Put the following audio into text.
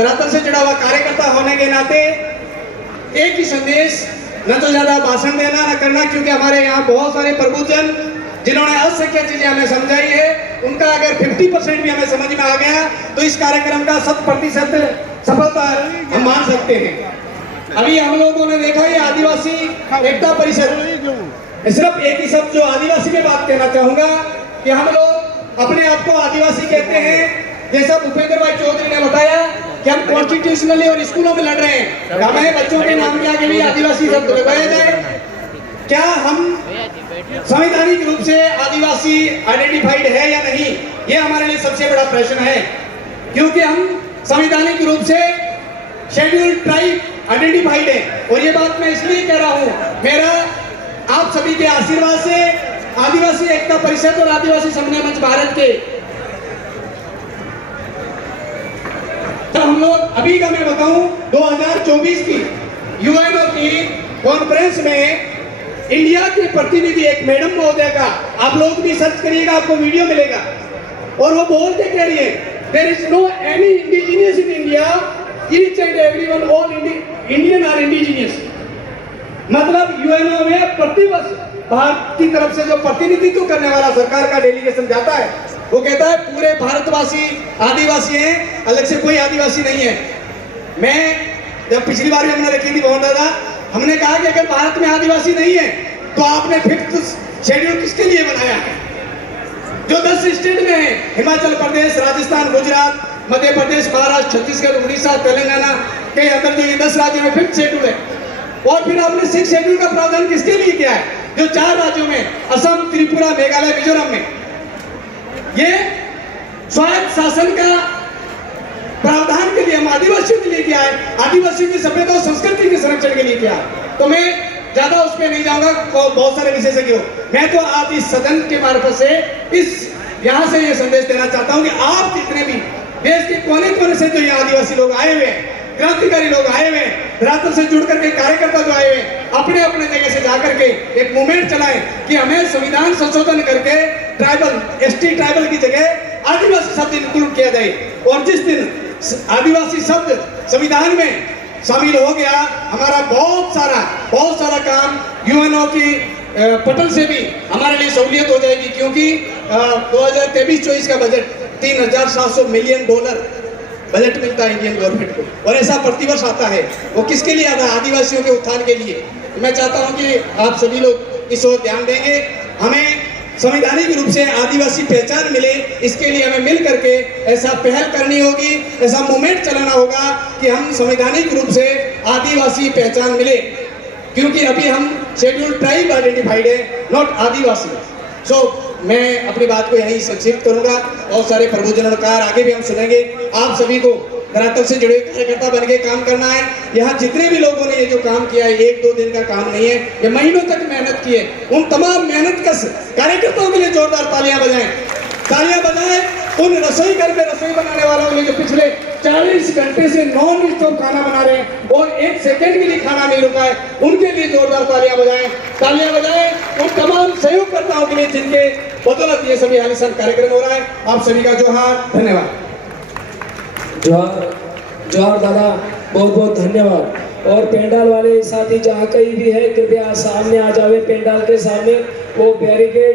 धरातल से जुड़ा हुआ कार्यकर्ता होने के नाते एक ही संदेश, न तो ज्यादा भाषण देना न करना, क्योंकि हमारे यहाँ बहुत सारे प्रबुद्धजन जिन्होंने असंख्य चीजें हमें समझाई है, उनका अगर 50% भी हमें समझ में आ गया तो इस कार्यक्रम का 100% सफलता हम मान सकते हैं। अभी हम लोगों ने देखा ये आदिवासी एकता परिषद, सिर्फ एक ही शब्द जो आदिवासी में बात कहना चाहूंगा कि हम लोग अपने आप को आदिवासी कहते हैं। जैसा भूपेंद्र भाई चौधरी ने बताया कि हम कॉन्स्टिट्यूशनली और स्कूलों में लड़ रहे हैं, हमें बच्चों के नाम के आगे भी आदिवासी शब्द लगाया जाए। क्या हम संवैधानिक रूप से आदिवासी आइडेंटिफाइड है या नहीं, ये हमारे लिए सबसे बड़ा प्रश्न है, क्योंकि हम संवैधानिक रूप से शेड्यूल्ड ट्राइब आइडेंटिफाइड है। और ये बात मैं इसलिए कह रहा हूँ, मेरा आप सभी के आशीर्वाद से आदिवासी एकता परिषद और आदिवासी समन्वय मंच भारत के तो हम लोग अभी का मैं बताऊं 2024 की यूएनओ की कॉन्फ्रेंस में इंडिया के प्रतिनिधि एक मैडम महोदय का, आप लोग भी सर्च करिएगा आपको वीडियो मिलेगा, और वो बोलते कह रही है there is no any indigenous in India, each and everyone all Indian are indigenous. मतलब यूएनओ में प्रतिवर्ष भारत की तरफ से जो प्रतिनिधित्व करने वाला सरकार का डेलीगेशन जाता है, वो कहता है पूरे भारतवासी आदिवासी हैं, अलग से कोई आदिवासी नहीं है। मैं जब पिछली बार भी हमने रखी थी मोहन दादा, हमने कहा कि अगर भारत में आदिवासी नहीं है तो आपने 5th शेड्यूल किसके लिए बनाया है? जो 10 स्टेट में है, हिमाचल प्रदेश, राजस्थान, गुजरात, मध्य प्रदेश, महाराष्ट्र, छत्तीसगढ़, उड़ीसा, तेलंगाना के अंदर जो ये 10 राज्यों में 5th शेड्यूल है, और फिर आपने 6th शेड्यूल का प्रावधान किसके लिए किया है? जो 4 राज्यों में, असम, त्रिपुरा, मेघालय, मिजोरम में, ये स्वायत्त शासन का प्रावधान के लिए हम आदिवासियों के लिए किया है, आदिवासियों की सभ्यता और संस्कृति के संरक्षण के लिए किया। तो मैं ज्यादा उस पर नहीं जाऊंगा, बहुत सारे विशेषज्ञ हो, मैं तो आज इस सदन के मार्फत से इस यहाँ से ये संदेश देना चाहता हूँ कि आप जितने भी देश के कोने कोने से जो यहाँ आदिवासी लोग आए हुए हैं, क्रांतिकारी लोग आए हुए हैं, धरातल से जुड़ करके कार्यकर्ता जो आए हुए हैं, अपने अपने जगह से जाकर के एक मूवमेंट चलाएं कि हमें संविधान संशोधन करके ट्राइबल, एसटी ट्राइबल की जगह आदिवासी शब्द इंक्लूड किया जाए। और जिस दिन आदिवासी शब्द संविधान में शामिल हो गया, हमारा बहुत सारा काम यूएनओ की पटल से भी हमारे लिए सहूलियत हो जाएगी, क्योंकि 2023-24 का बजट $3,700 मिलियन बजट मिलता है इंडियन गवर्नमेंट को, और ऐसा प्रतिवर्ष आता है। वो किसके लिए आता है? आदिवासियों के उत्थान के लिए। मैं चाहता हूं कि आप सभी लोग इस ओर ध्यान देंगे। हमें संवैधानिक रूप से आदिवासी पहचान मिले, इसके लिए हमें मिल करके ऐसा पहल करनी होगी, ऐसा मूवमेंट चलाना होगा कि हम संवैधानिक रूप से आदिवासी पहचान मिले, क्योंकि अभी हम शेड्यूल्ड ट्राइब आइडेंटिफाइड है, नॉट आदिवासी। मैं अपनी बात को यहीं संक्षिप्त करूंगा, बहुत सारे प्रबोधनकार आगे भी हम सुनेंगे। आप सभी को धरातल से जुड़े कार्यकर्ता बन के काम करना है। यहाँ जितने भी लोगों ने ये जो काम किया है, 1-2 दिन का काम नहीं है, ये महीनों तक मेहनत की है। उन तमाम मेहनत कश कार्यकर्ताओं के लिए जोरदार तालियां बजाएं। उन रसोई घर में रसोई बनाने वालों के लिए जो पिछले 40 घंटे से नॉन स्टॉप खाना बना रहे हैं और 1 सेकंड के लिए खाना नहीं रुका है, उनके लिए जोरदार तालियां बजाएं। उन तमाम सहयोगकर्ताओं के लिए जिनके बदौलत ये सभी आलीशान कार्यक्रम हो रहा है। आप सभी का जोहार, धन्यवाद। जोहार दादा, बहुत बहुत धन्यवाद। और पेंडाल वाले साथी जहाँ कहीं भी है, कृपया सामने आ जावे पेंडाल के सामने, वो बैरिकेड